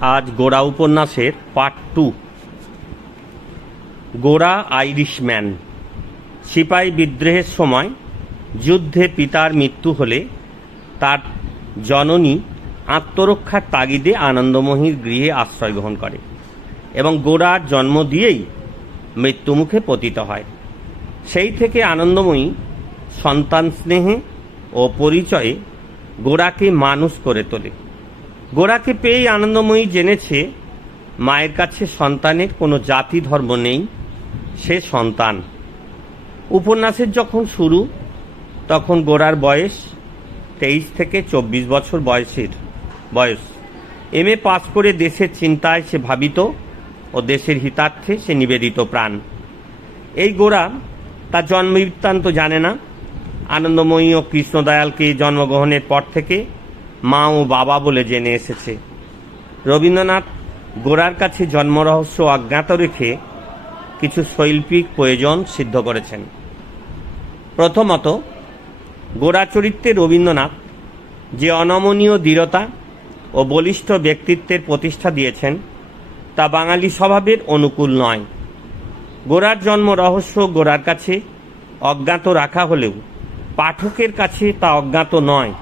আজ গোরা উপন্যাসের পার্ট 2। গোরা আইরিশম্যান। সিপাহী বিদ্রোহের সময় যুদ্ধে পিতার মৃত্যু হলে তার জননী আত্মরক্ষার তাগিদে আনন্দময়ীর গৃহে আশ্রয় গ্রহণ করে এবং গোরার জন্ম দিয়েই মৃত্যুমুখে পতিত হয়। সেই থেকে আনন্দময়ী সন্তান স্নেহে ও পরিচয়ে গোরাকে মানুষ করে তোলে। গোরাকে পেয়েই আনন্দময়ী জেনেছে মায়ের কাছে সন্তানের কোনো জাতি ধর্ম নেই, সে সন্তান। উপন্যাসের যখন শুরু তখন গোরার বয়স 23 থেকে 24 বছর বয়স। এমএ পাস করে দেশের চিন্তায় সে ভাবিত ও দেশের হিতার্থে সে নিবেদিত প্রাণ। এই গোরা তার জন্মবৃত্তান্ত জানে না। আনন্দময়ী ও কৃষ্ণদয়ালকে জন্মগ্রহণের পর থেকে মা ও বাবা বলে জেনে এসেছে। রবীন্দ্রনাথ গোরার কাছে জন্মরহস্য অজ্ঞাত রেখে কিছু শৈল্পিক প্রয়োজন সিদ্ধ করেছেন। প্রথমত, গোরা চরিত্রে রবীন্দ্রনাথ যে অনমনীয় দৃঢ়তা ও বলিষ্ঠ ব্যক্তিত্বের প্রতিষ্ঠা দিয়েছেন তা বাঙালি স্বভাবের অনুকূল নয়। গোরার জন্ম রহস্য গোরার কাছে অজ্ঞাত রাখা হলেও পাঠকের কাছে তা অজ্ঞাত নয়।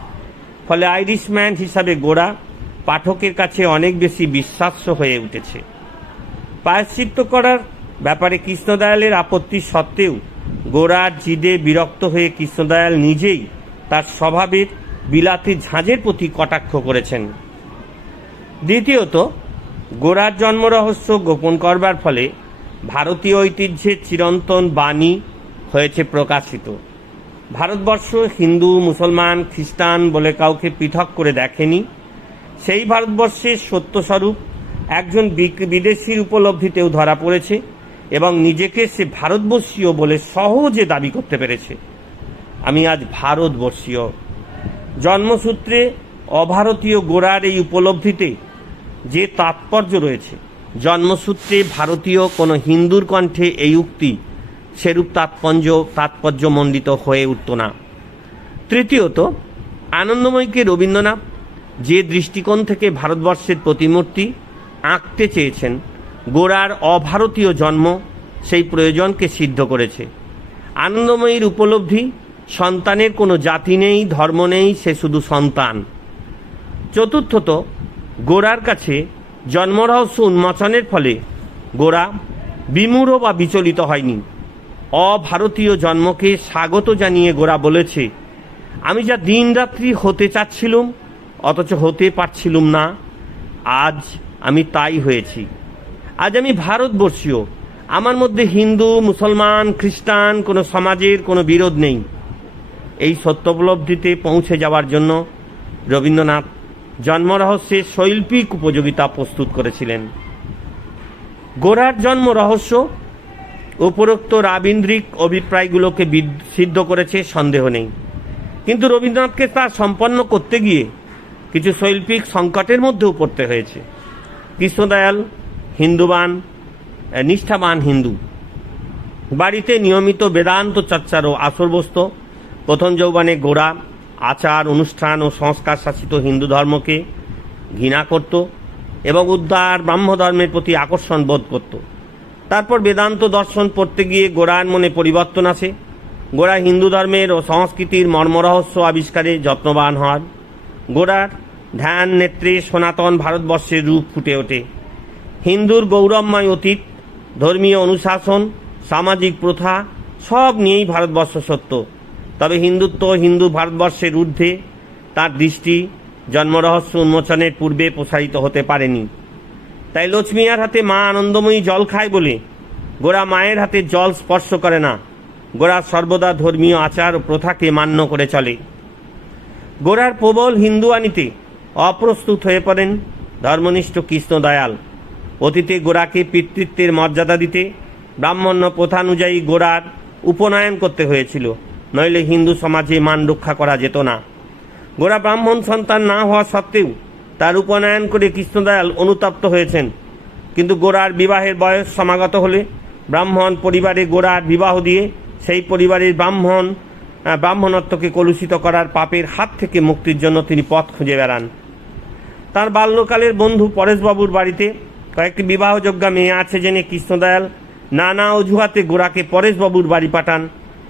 ফলে আইরিশম্যান হিসাবে গোরা পাঠকের কাছে অনেক বেশি বিশ্বাস্য হয়ে উঠেছে। প্রায়শ্চিত্ত করার ব্যাপারে কৃষ্ণদয়ালের আপত্তি সত্ত্বেও গোরার জিদে বিরক্ত হয়ে কৃষ্ণদয়াল নিজেই তার স্বভাবের বিলাতি ঝাঁঝের প্রতি কটাক্ষ করেছেন। দ্বিতীয়ত, গোরার জন্মরহস্য গোপন করবার ফলে ভারতীয় ঐতিহ্যের চিরন্তন বাণী হয়েছে প্রকাশিত। ভারতবর্ষ হিন্দু, মুসলমান, খ্রিস্টান বলে কাউকে পৃথক করে দেখেনি। সেই ভারতবর্ষের সত্যস্বরূপ একজন বিদেশির উপলব্ধিতেও ধরা পড়েছে এবং নিজেকে সে ভারতবর্ষীয় বলে সহজে দাবি করতে পেরেছে। আমি আজ ভারতবর্ষীয়। জন্মসূত্রে অভারতীয় গোরার এই উপলব্ধিতে যে তাৎপর্য রয়েছে, জন্মসূত্রে ভারতীয় কোনো হিন্দুর কণ্ঠে এই উক্তি সেরূপ তাৎপর্যমণ্ডিত হয়ে উঠত না। তৃতীয়ত, আনন্দময়ীকে রবীন্দ্রনাথ যে দৃষ্টিকোণ থেকে ভারতবর্ষের প্রতিমূর্তি আঁকতে চেয়েছেন, গোরার অভারতীয় জন্ম সেই প্রয়োজনকে সিদ্ধ করেছে। আনন্দময়ীর উপলব্ধি সন্তানের কোনো জাতি নেই, ধর্ম নেই, সে শুধু সন্তান। চতুর্থত, গোরার কাছে জন্মরহস্য উন্মোচনের ফলে গোরা বিমূঢ় বা বিচলিত হয়নি। অভারতীয় জন্মকে স্বাগত জানিয়ে গোরা বলেছে, আমি যা দিনরাত্রি হতে চাচ্ছিলুম অথচ হতে পারছিলুম না, আজ আমি তাই হয়েছি। আজ আমি ভারতবর্ষীয়। আমার মধ্যে হিন্দু, মুসলমান, খ্রিস্টান কোনো সমাজের কোনো বিরোধ নেই। এই সত্যোপলব্ধিতে পৌঁছে যাওয়ার জন্য রবীন্দ্রনাথ জন্মরহস্যের শৈল্পিক উপযোগিতা প্রস্তুত করেছিলেন। গোরার জন্ম রহস্য উপরোক্ত রাবীন্দ্রিক অভিপ্রায়গুলোকে সিদ্ধ করেছে, সন্দেহ নেই। কিন্তু রবীন্দ্রনাথকে তা সম্পন্ন করতে গিয়ে কিছু শৈল্পিক সংকটের মধ্যেও পড়তে হয়েছে। কৃষ্ণদয়াল নিষ্ঠাবান হিন্দু, বাড়িতে নিয়মিত বেদান্ত চর্চারও আসর বসত। প্রথম যৌবনে গোরা আচার অনুষ্ঠান ও সংস্কার শাসিত হিন্দু ধর্মকে ঘৃণা করত এবং উদ্ধার ব্রাহ্মধর্মের প্রতি আকর্ষণ বোধ করত। তারপর বেদান্ত দর্শন পড়তে গিয়ে গোরার মনে পরিবর্তন আসে। গোরা হিন্দু ধর্মের ও সংস্কৃতির মর্মরহস্য আবিষ্কারে যত্নবান হন। গোরার ধ্যান নেত্রে সনাতন ভারতবর্ষের রূপ ফুটে ওঠে। হিন্দুর গৌরবময় অতীত, ধর্মীয় অনুশাসন, সামাজিক প্রথা সব নিয়েই ভারতবর্ষ সত্য। তবে হিন্দুত্ব হিন্দু ভারতবর্ষের ঊর্ধ্বে তার দৃষ্টি জন্মরহস্য উন্মোচনের পূর্বে প্রসারিত হতে পারেনি। তাই লক্ষ্মীয়ার হাতে মা আনন্দময়ী জল খায় বলে গোরা মায়ের হাতে জল স্পর্শ করে না। গোরা সর্বদা ধর্মীয় আচার ও প্রথাকে মান্য করে চলে। গোরার প্রবল হিন্দু আনিতে অপ্রস্তুত হয়ে পড়েন ধর্মনিষ্ঠ কৃষ্ণদয়াল। অতীতে গোরাকে পিতৃত্বের মর্যাদা দিতে ব্রাহ্মণ্য প্রথানুযায়ী গোরার উপনয়ন করতে হয়েছিল, নইলে হিন্দু সমাজে মান রক্ষা করা যেত না। গোরা ব্রাহ্মণ সন্তান না হওয়া সত্ত্বেও তার উপনয়ন করে কৃষ্ণদয়াল অনুতপ্ত হয়েছেন। কিন্তু গোরার বিবাহের বয়স সমাগত হলে ব্রাহ্মণ পরিবারে গোরার বিবাহ দিয়ে সেই পরিবারের ব্রাহ্মণত্বকে কলুষিত করার পাপের হাত থেকে মুক্তির জন্য তিনি পথ খুঁজে বেড়ান। তার বাল্যকালের বন্ধু পরেশবাবুর বাড়িতে কয়েকটি বিবাহযোগ্যা মেয়ে আছে জেনে কৃষ্ণদয়াল নানা অজুহাতে গোরাকে পরেশবাবুর বাড়ি পাঠান,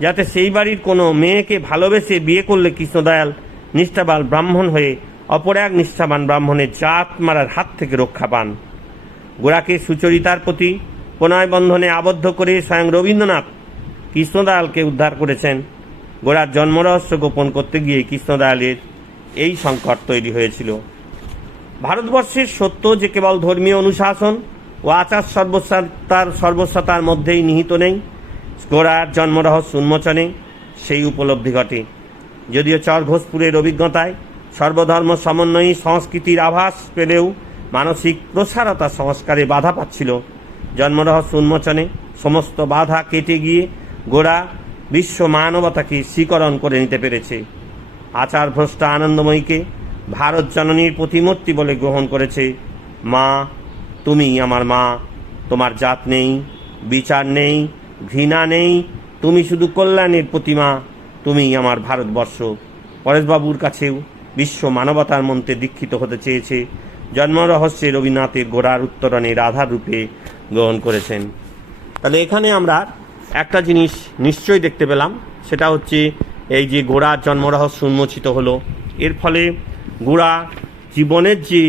যাতে সেই বাড়ির কোনো মেয়েকে ভালোবেসে বিয়ে করলে কৃষ্ণদয়াল নিষ্ঠাবান ব্রাহ্মণ হয়ে অপর এক নিষ্ঠাবান ব্রাহ্মণের জাত মারার হাত থেকে রক্ষা পান। গোরাকে সুচরিতার প্রতি প্রণয় বন্ধনে আবদ্ধ করে স্বয়ং রবীন্দ্রনাথ কৃষ্ণদয়ালকে উদ্ধার করেছেন। গোরার জন্মরহস্য গোপন করতে গিয়ে কৃষ্ণদয়ালের এই সংকট তৈরি হয়েছিল। ভারতবর্ষের সত্য যে কেবল ধর্মীয় অনুশাসন ও আচার সর্বস্বতার মধ্যেই নিহিত নেই, গোরার জন্মরহস্য উন্মোচনে সেই উপলব্ধি ঘটে। যদিও চরঘোষপুরের অভিজ্ঞতায় সর্বধর্ম সমন্বয়ী সংস্কৃতির আভাস পেলেও মানসিক প্রসারতা সংস্কারে বাধা পাচ্ছিল, জন্মরহস্য উন্মোচনে সমস্ত বাধা কেটে গিয়ে গোরা বিশ্ব মানবতাকে স্বীকরণ করে নিতে পেরেছে। আচার ভ্রষ্টা আনন্দময়ীকে ভারত জননীর প্রতিমূর্তি বলে গ্রহণ করেছে। মা, তুমি আমার মা, তোমার জাত নেই, বিচার নেই, ঘৃণা নেই, তুমি শুধু কল্যাণের প্রতিমা, তুমি আমার ভারতবর্ষ। পরেশবাবুর কাছেও বিশ্ব মানবতার মন্ত্রে দীক্ষিত হতে চেয়েছে। জন্মরহস্যে রবীন্দ্রনাথের গোরার উত্তরণের আধার রূপে গ্রহণ করেছেন। তাহলে এখানে আমরা একটা জিনিস নিশ্চয়ই দেখতে পেলাম, সেটা হচ্ছে এই যে গোরার জন্মরহস্য উন্মোচিত হলো, এর ফলে গোরা জীবনের যে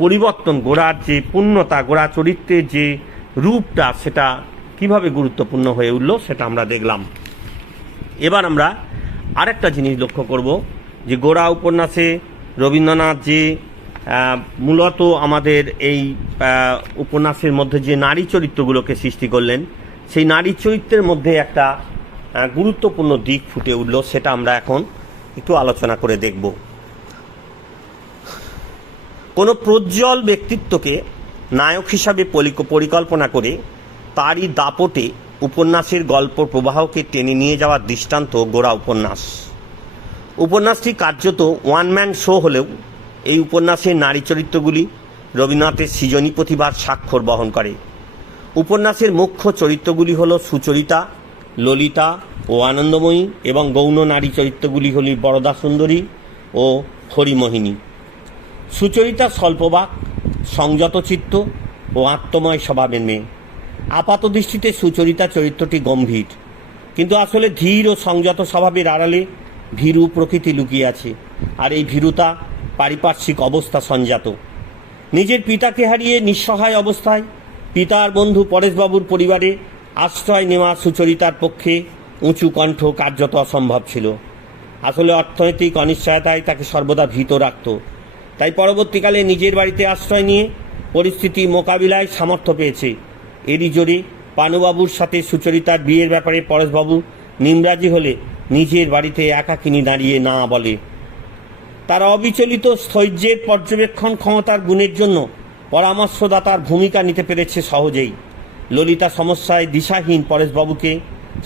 পরিবর্তন, গোরার যে পূর্ণতা, গোরা চরিত্রের যে রূপটা, সেটা কিভাবে গুরুত্বপূর্ণ হয়ে উঠল সেটা আমরা দেখলাম। এবার আমরা আরেকটা জিনিস লক্ষ্য করব যে গোরা উপন্যাসে রবীন্দ্রনাথ যে মূলত আমাদের এই উপন্যাসের মধ্যে যে নারী চরিত্রগুলোকে সৃষ্টি করলেন, সেই নারী চরিত্রের মধ্যে একটা গুরুত্বপূর্ণ দিক ফুটে উঠল, সেটা আমরা এখন একটু আলোচনা করে দেখব। কোনো প্রজ্জ্বল ব্যক্তিত্বকে নায়ক হিসাবে পরিকল্পনা করে তারই দাপটে উপন্যাসের গল্প প্রবাহকে টেনে নিয়ে যাওয়ার দৃষ্টান্ত গোরা উপন্যাস। উপন্যাসটি কার্যত ওয়ান ম্যান শো হলেও এই উপন্যাসের নারী চরিত্রগুলি রবীন্দ্রনাথের সৃজনী প্রতিভার স্বাক্ষর বহন করে। উপন্যাসের মুখ্য চরিত্রগুলি হল সুচরিতা, ললিতা ও আনন্দময়ী, এবং গৌণ নারী চরিত্রগুলি হল বরদা সুন্দরী ও হরিমোহিনী। সুচরিতা স্বল্পবাক, সংযত চিত্ত ও আত্মময় স্বভাবের মেয়ে। আপাত দৃষ্টিতে সুচরিতা চরিত্রটি গম্ভীর, কিন্তু আসলে ধীর ও সংযত স্বভাবের আড়ালে ভীরু প্রকৃতি লুকিয়ে আছে, আর এই ভীরুতা পারিপার্শ্বিক অবস্থা সঞ্জাত। নিজের পিতাকে হারিয়ে নিঃসহায় অবস্থায় পিতার বন্ধু পরেশবাবুর পরিবারে আশ্রয় নেওয়া সুচরিতার পক্ষে উঁচু কণ্ঠ কার্যত অসম্ভব ছিল। আসলে অর্থনৈতিক অনিশ্চয়তায় তাকে সর্বদা ভীত রাখত। তাই পরবর্তীকালে নিজের বাড়িতে আশ্রয় নিয়ে পরিস্থিতি মোকাবিলায় সামর্থ্য পেয়েছে। এরই জোরে পানুবাবুর সাথে সুচরিতার বিয়ের ব্যাপারে পরেশবাবু নিমরাজি হলে নিজের বাড়িতে একাকিনী দাঁড়িয়ে না বলে। তার অবিচলিত স্থৈর্যের পর্যবেক্ষণ ক্ষমতার গুণের জন্য পরামর্শদাতার ভূমিকা নিতে পেরেছে সহজেই। ললিতা সমস্যায় দিশাহীন পরেশবাবুকে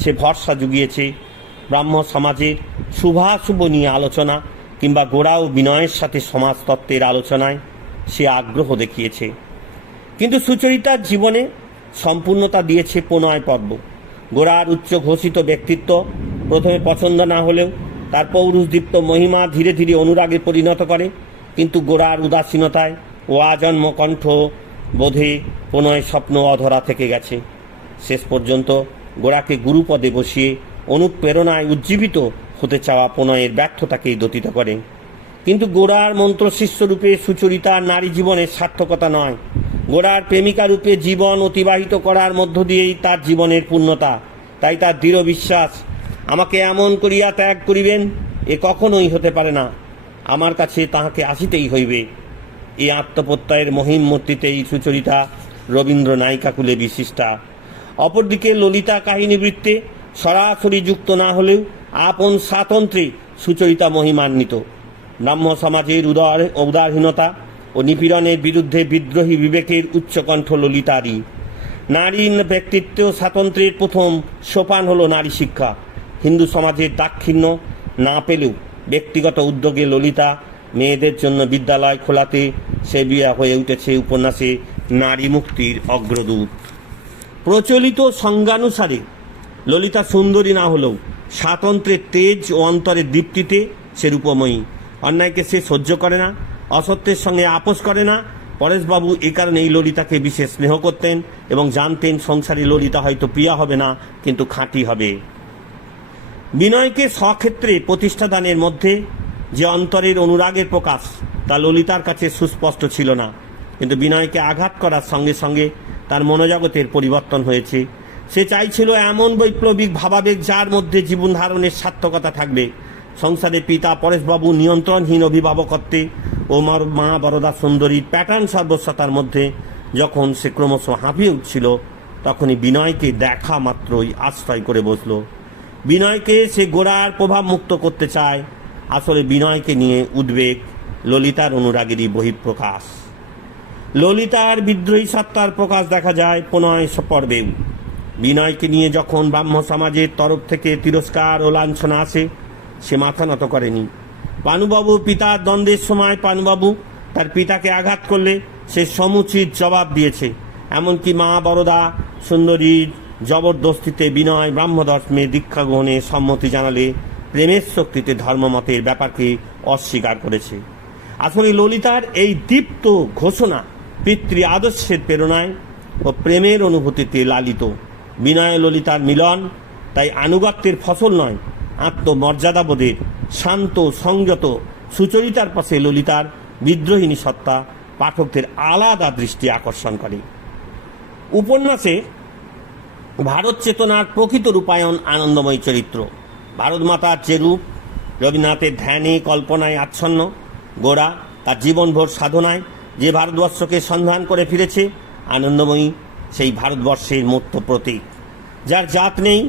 সে ভরসা জুগিয়েছে। ব্রাহ্ম সমাজের শুভাশুভ নিয়ে আলোচনা কিংবা গোরা ও বিনয়ের সাথে সমাজতত্ত্বের আলোচনায় সে আগ্রহ দেখিয়েছে। কিন্তু সুচরিতার জীবনে সম্পূর্ণতা দিয়েছে প্রণয় পর্ব। গোরার উচ্চ ঘোষিত ব্যক্তিত্ব প্রথমে পছন্দ না হলেও তার পৌরুষদীপ্ত মহিমা ধীরে ধীরে অনুরাগে পরিণত করে, কিন্তু গোরার উদাসীনতায় ও আজন্ম কণ্ঠ বোধে প্রণয় স্বপ্ন অধরা থেকে গেছে। শেষ পর্যন্ত গোরাকে গুরুপদে বসিয়ে অনুপ্রেরণায় উজ্জীবিত হতে চাওয়া প্রণয়ের ব্যর্থতাকেই দতিত করে। কিন্তু গোরার মন্ত্রশিষ্য রূপে সুচরিতার নারী জীবনের সার্থকতা নয়, গোরার প্রেমিকা রূপে জীবন অতিবাহিত করার মধ্য দিয়েই তার জীবনের পূর্ণতা। তাই তার দৃঢ় বিশ্বাস, আমাকে এমন করিয়া ত্যাগ করিবেন এ কখনোই হতে পারে না, আমার কাছে তাহাকে আসিতেই হইবে। এই আত্মপ্রত্যয়ের মহিম মূর্তিতেই সুচরিতা রবীন্দ্র নায়িকাকুলে বিশিষ্টা। অপরদিকে ললিতা কাহিনীবৃত্তে সরাসরি যুক্ত না হলেও আপন স্বাতন্ত্র্যে সুচরিতা মহিমান্বিত। ব্রাহ্ম সমাজের উদারহীনতা ও নিপীড়নের বিরুদ্ধে বিদ্রোহী বিবেকের উচ্চকণ্ঠ ললিতারই। নারী ব্যক্তিত্ব স্বাতন্ত্র্যের প্রথম সোপান হল নারী শিক্ষা। হিন্দু সমাজের দাক্ষিণ্য না পেলেও ব্যক্তিগত উদ্যোগে ললিতা মেয়েদের জন্য বিদ্যালয় খোলাতে সেবিয়া হয়ে উঠেছে উপন্যাসে নারী মুক্তির অগ্রদূত। প্রচলিত সংজ্ঞানুসারে ললিতা সুন্দরী না হলেও স্বাতন্ত্র্যের তেজ ও অন্তরের দীপ্তিতে সে রূপময়ী। অন্যায়কে সে সহ্য করে না, অসত্যের সঙ্গে আপোষ করে না। পরেশবাবু এ কারণেই ললিতাকে বিশেষ স্নেহ করতেন এবং জানতেন সংসারে ললিতা হয়তো প্রিয়া হবে না, কিন্তু খাঁটি হবে। বিনয়কে স্বক্ষেত্রে প্রতিষ্ঠা দানের মধ্যে যে অন্তরের অনুরাগের প্রকাশ, তা ললিতার কাছে সুস্পষ্ট ছিল না, কিন্তু বিনয়কে আঘাত করার সঙ্গে সঙ্গে তার মনোজগতের পরিবর্তন হয়েছে। সে চাইছিল এমন বৈপ্লবিক ভাবাবেগ যার মধ্যে জীবন ধারণের সার্থকতা থাকবে। সংসারে পিতা পরেশবাবু নিয়ন্ত্রণহীন অভিভাবকত্বে ও মা বরদা সুন্দরীর প্যাটার্ন সর্বস্বতার মধ্যে যখন সে ক্রমশ হাঁপিয়ে উঠছিল, তখনই বিনয়কে দেখা মাত্রই আশ্রয় করে বসল। বিনয়কে সে গোড়ার প্রভাব মুক্ত করতে চায়। আসলে বিনয়কে নিয়ে উদ্বেগ ললিতার অনুরাগেরই বহিঃপ্রকাশ। ললিতার বিদ্রোহী সত্তার প্রকাশ দেখা যায় প্রণয় পর্বেও। বিনয়কে নিয়ে যখন ব্রাহ্ম সমাজের তরফ থেকে তিরস্কার ও লাঞ্ছনা আসে, সে মাথা নত করেনি। পানুবাবু পিতার দ্বন্দ্বের সময় পানুবাবু তার পিতাকে আঘাত করলে সে সমুচিত জবাব দিয়েছে। এমনকি মা বরদা সুন্দরীর জবরদস্তিতে বিনয় ব্রাহ্মধর্মে দীক্ষা গ্রহণে সম্মতি জানালে প্রেমের শক্তিতে ধর্মমতের ব্যাপারকে অস্বীকার করেছে। আসলে ললিতার এই দীপ্ত ঘোষণা পিতৃ আদর্শের প্রেরণায় ও প্রেমের অনুভূতিতে লালিত। বিনয় ললিতার মিলন তাই আনুগত্যের ফসল নয়, আত্মমর্যাদাবোধের। শান্ত সংযত সুচরিতার পাশে ললিতার বিদ্রোহিণী সত্তা পাঠকদের আলাদা দৃষ্টি আকর্ষণ করে। উপন্যাসে ভারত চেতনার প্রকৃত রূপায়ণ আনন্দময়ী চরিত্র। ভারতমাতার যে রূপ রবীন্দ্রনাথের ধ্যানে কল্পনায় আচ্ছন্ন, গোরা তার জীবনভর সাধনায় যে ভারতবর্ষকে সন্ধান করে ফিরেছে, আনন্দময়ী সেই ভারতবর্ষের মূর্ত প্রতীক। যার জাত নেই,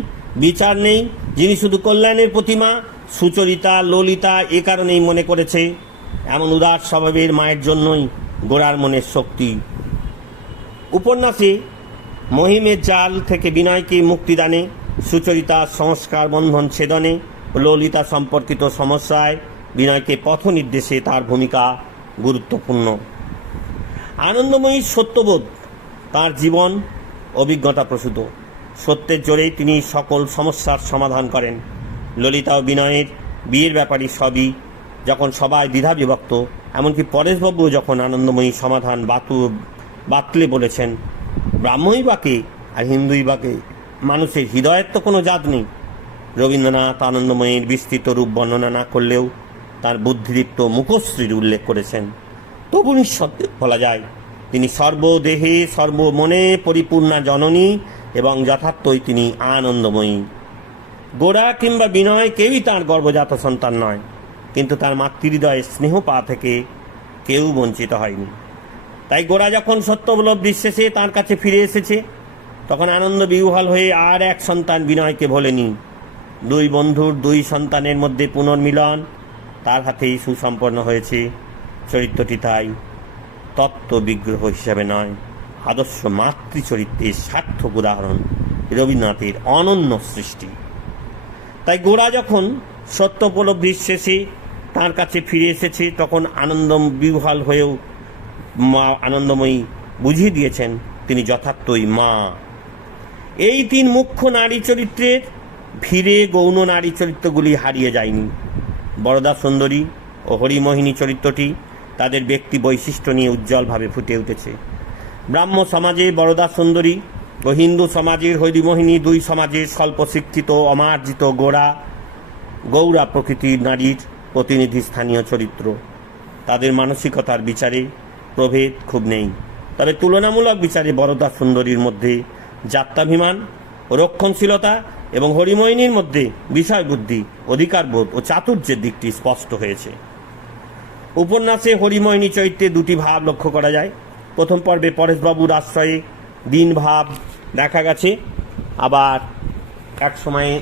বিচার নেই, যিনি শুধু কল্যাণের প্রতিমা। সুচরিতা ললিতা এ কারণেই মনে করেছে এমন উদার স্বভাবের মায়ের জন্যই গোরার মনের শক্তি। উপন্যাসে মহিমের জাল থেকে বিনয়কে মুক্তিদানে, সুচরিতার সংস্কার বন্ধন ছেদনে, ললিতা সম্পর্কিত সমস্যায় বিনয়কে পথ নির্দেশে তার ভূমিকা গুরুত্বপূর্ণ। আনন্দময়ী সত্যবোধ তার জীবন অভিজ্ঞতা প্রসূত। সত্যের জোরেই তিনি সকল সমস্যার সমাধান করেন। ললিতা ও বিনয়ের বিয়ের ব্যাপারে সবই যখন সবাই দ্বিধা বিভক্ত, এমনকি পরেশবাবু যখন আনন্দময়ী সমাধান বাতলে বলেছেন, ব্রাহ্মণই বাকে আর হিন্দুই বাকে, মানুষের হৃদয়ের তো কোনো জাত নেই। রবীন্দ্রনাথ আনন্দময়ীর বিস্তৃত রূপ বর্ণনা না করলেও তার বুদ্ধিদীপ্ত মুখশ্রীর উল্লেখ করেছেন। তবু নিঃশব্দে বলা যায় তিনি সর্বদেহে সর্বমনে পরিপূর্ণা জননী এবং যথার্থই তিনি আনন্দময়ী। গোরা কিংবা বিনয় কেউই তাঁর গর্ভজাত সন্তান নয়, কিন্তু তার মাতৃহৃদয়ের স্নেহ পা থেকে কেউ বঞ্চিত হয়নি। তাই গোরা যখন সত্যবলব্ধির শেষে তাঁর কাছে ফিরে এসেছে, তখন আনন্দ বিহ্বল হয়ে আর এক সন্তান বিনয়কে ভোলেনি। দুই বন্ধুর দুই সন্তানের মধ্যে পুনর্মিলন তার হাতেই সুসম্পন্ন হয়েছে। চরিত্রটি তাই তত্ত্ব বিগ্রহ হিসাবে নয়, আদর্শ মাতৃচরিত্রের সার্থক উদাহরণ, রবীন্দ্রনাথের অনন্য সৃষ্টি। তাই গোরা যখন সত্য উপলব্ধির শেষে তাঁর কাছে ফিরে এসেছে, তখন আনন্দ বিহ্বল হয়েও আনন্দময়ী বুঝিয়ে দিয়েছেন তিনি যথার্থই মা। এই তিন মুখ্য নারী চরিত্রের ভিড়ে গৌণ নারী চরিত্রগুলি হারিয়ে যায়নি। বরদা সুন্দরী ও হরিমোহিনী চরিত্রটি তাদের ব্যক্তি বৈশিষ্ট্য নিয়ে উজ্জ্বলভাবে ফুটে উঠেছে। ব্রাহ্ম সমাজে বরদা সুন্দরী ও হিন্দু সমাজের হরিমোহিনী দুই সমাজের স্বল্প শিক্ষিত অমার্জিত গৌরা প্রকৃতির নারীর প্রতিনিধি স্থানীয় চরিত্র। তাদের মানসিকতার বিচারে প্রভেদ খুব নেই, তবে তুলনামূলক বিচারে বরদা সুন্দরীর মধ্যে জাত্যাভিমান, রক্ষণশীলতা এবং হরিমোহিনীর মধ্যে বিষয়বুদ্ধি, অধিকারবোধ ও চাতুর্যের দিকটি স্পষ্ট হয়েছে। উপন্যাসে হরিমোহিনী চরিত্রে দুটি ভাব লক্ষ্য করা যায়। প্রথম পর্বে পরেশবাবুর আশ্রয়ে দীন ভাব দেখা গেছে, আবার এক সময়ে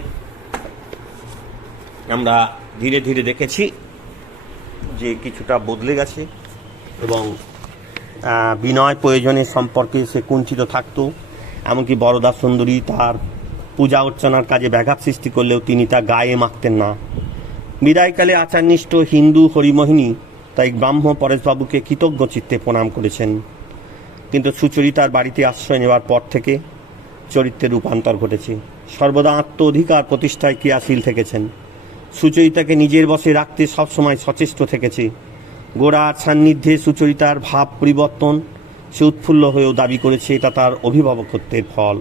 আমরা ধীরে ধীরে দেখেছি যে কিছুটা বদলে গেছে এবং বিনয় প্রয়োজনের সম্পর্কে সে কুঞ্চিত থাকতো। এমনকি বরদা সুন্দরী তার পূজা অর্চনার কাজে ব্যাঘাত সৃষ্টি করলেও তিনি তা গায়ে মাখতেন না। বিদায়কালে আচারনিষ্ঠ হিন্দু হরিমোহিনী তাই ব্রাহ্ম পরেশবাবুকে কৃতজ্ঞ চিত্তে প্রণাম করেছেন, কিন্তু সুচরিতার বাড়িতে আশ্রয় নেওয়ার পর থেকে চরিত্রের রূপান্তর ঘটেছে। সর্বদা আত্ম অধিকার প্রতিষ্ঠায় ক্রিয়াশীল থেকেছেন। সুচরিতাকে নিজের বশে রাখতে সবসময় সচেষ্ট থেকেছে। গোরার সান্নিধ্যে সুচরিতার ভাব পরিবর্তন, সে উৎফুল্ল হয়েও দাবি করেছে এটা তার অভিভাবকত্বের ফল।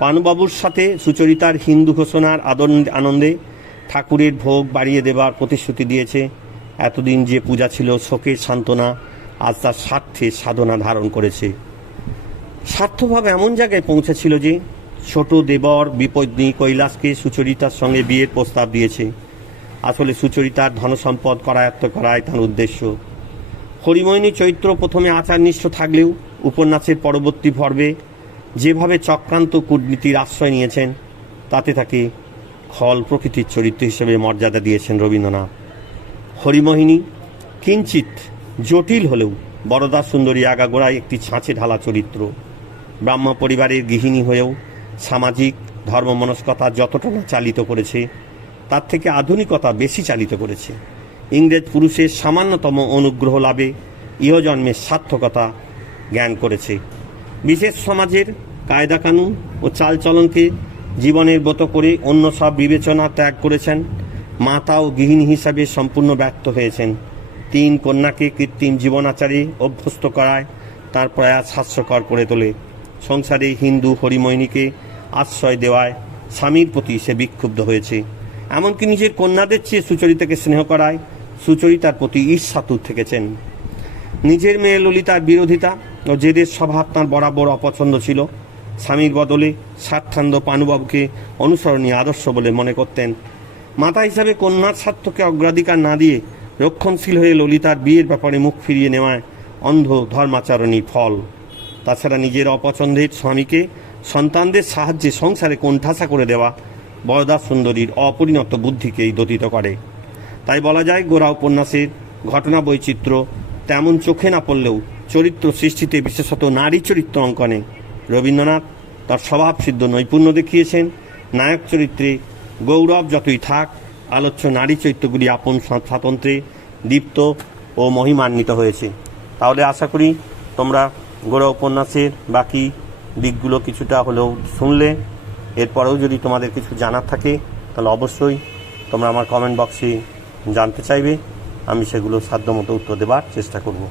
পানুবাবুর সাথে সুচরিতার হিন্দু ঘোষণার আনন্দে ঠাকুরের ভোগ বাড়িয়ে দেবার প্রতিশ্রুতি দিয়েছে। এতদিন যে পূজা ছিল শোকের সান্ত্বনা, আজ তার স্বার্থে সাধনা ধারণ করেছে। স্বার্থভাব এমন জায়গায় পৌঁছেছিল যে ছোট দেবর বিপত্নী কৈলাসকে সুচরিতার সঙ্গে বিয়ের প্রস্তাব দিয়েছে। আসলে সুচরিতার ধনসম্পদ করায়ত্ত করাই তার উদ্দেশ্য। হরিমোহিনী চরিত্র প্রথমে আচারনিষ্ঠ থাকলেও উপন্যাসের পরবর্তী পর্বে যেভাবে চক্রান্ত কূটনীতির আশ্রয় নিয়েছেন তাতে তাকে খল প্রকৃতির চরিত্র হিসেবে মর্যাদা দিয়েছেন রবীন্দ্রনাথ। হরিমোহিনী কিঞ্চিত জটিল হলেও বরদা সুন্দরী আগাগোড়ায় একটি ছাঁচে ঢালা চরিত্র। ব্রাহ্ম পরিবারের গৃহিণী হয়েও সামাজিক ধর্মমনস্কতা যতটা না চালিত করেছে তার থেকে আধুনিকতা বেশি চালিত করেছে। ইংরেজ পুরুষের সামান্যতম অনুগ্রহ লাভে ইহজন্মের সার্থকতা জ্ঞান করেছে। বিশেষ সমাজের কায়দা কানুন ও চালচলনকে জীবনের ব্রত করে অন্য সব বিবেচনা ত্যাগ করেছেন। মাতা ও গৃহিণী হিসাবে সম্পূর্ণ ব্যর্থ হয়েছেন। 3 কন্যাকে কৃত্রিম জীবনাচারে অভ্যস্ত করায় তার প্রয়াস হাস্যকর করে তোলে। সংসারে হিন্দু হরিমোহিনীকে আশ্রয় দেওয়ায় স্বামীর প্রতি সে বিক্ষুব্ধ হয়েছে। এমনকি নিজের কন্যাদের চেয়ে সুচরিতাকে স্নেহ করায় সুচরিতার প্রতি ঈর্ষাতুর থেকেছেন। নিজের মেয়ে ললিতার বিরোধিতা ও জেদের স্বভাব তাঁর বরাবর অপছন্দ ছিল। স্বামীর বদলে স্বার্থান্ধ পানুবাবুকে অনুসরণীয় আদর্শ বলে মনে করতেন। মাতা হিসাবে কন্যার স্বার্থকে অগ্রাধিকার না দিয়ে রক্ষণশীল হয়ে ললিতার বিয়ের ব্যাপারে মুখ ফিরিয়ে নেওয়ায় অন্ধ ধর্মাচরণী ফল। তাছাড়া নিজের অপছন্দের স্বামীকে সন্তানদের সাহায্যে সংসারে কোণঠাসা করে দেওয়া বরদা সুন্দরীর অপরিণত বুদ্ধিকেই দতিত করে। তাই বলা যায় গোরা উপন্যাসের ঘটনা বৈচিত্র্য তেমন চোখে না পড়লেও চরিত্র সৃষ্টিতে, বিশেষত নারী চরিত্র অঙ্কনে রবীন্দ্রনাথ তার স্বভাবসিদ্ধ নৈপুণ্য দেখিয়েছেন। নায়ক চরিত্রে গৌরব যতই থাক, আলোচ্য নারী চরিত্রগুলি আপন স্বাতন্ত্র্যে দীপ্ত ও মহিমান্বিত হয়েছে। তাহলে আশা করি তোমরা গোরা উপন্যাসের বাকি দিকগুলো কিছুটা হলেও শুনলে। এরপরেও যদি তোমাদের কিছু জানার থাকে তাহলে অবশ্যই তোমরা আমার কমেন্ট বক্সে জানতে চাইবে, আমি সেগুলো সাধ্যমতো উত্তর দেবার চেষ্টা করব।